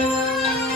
我。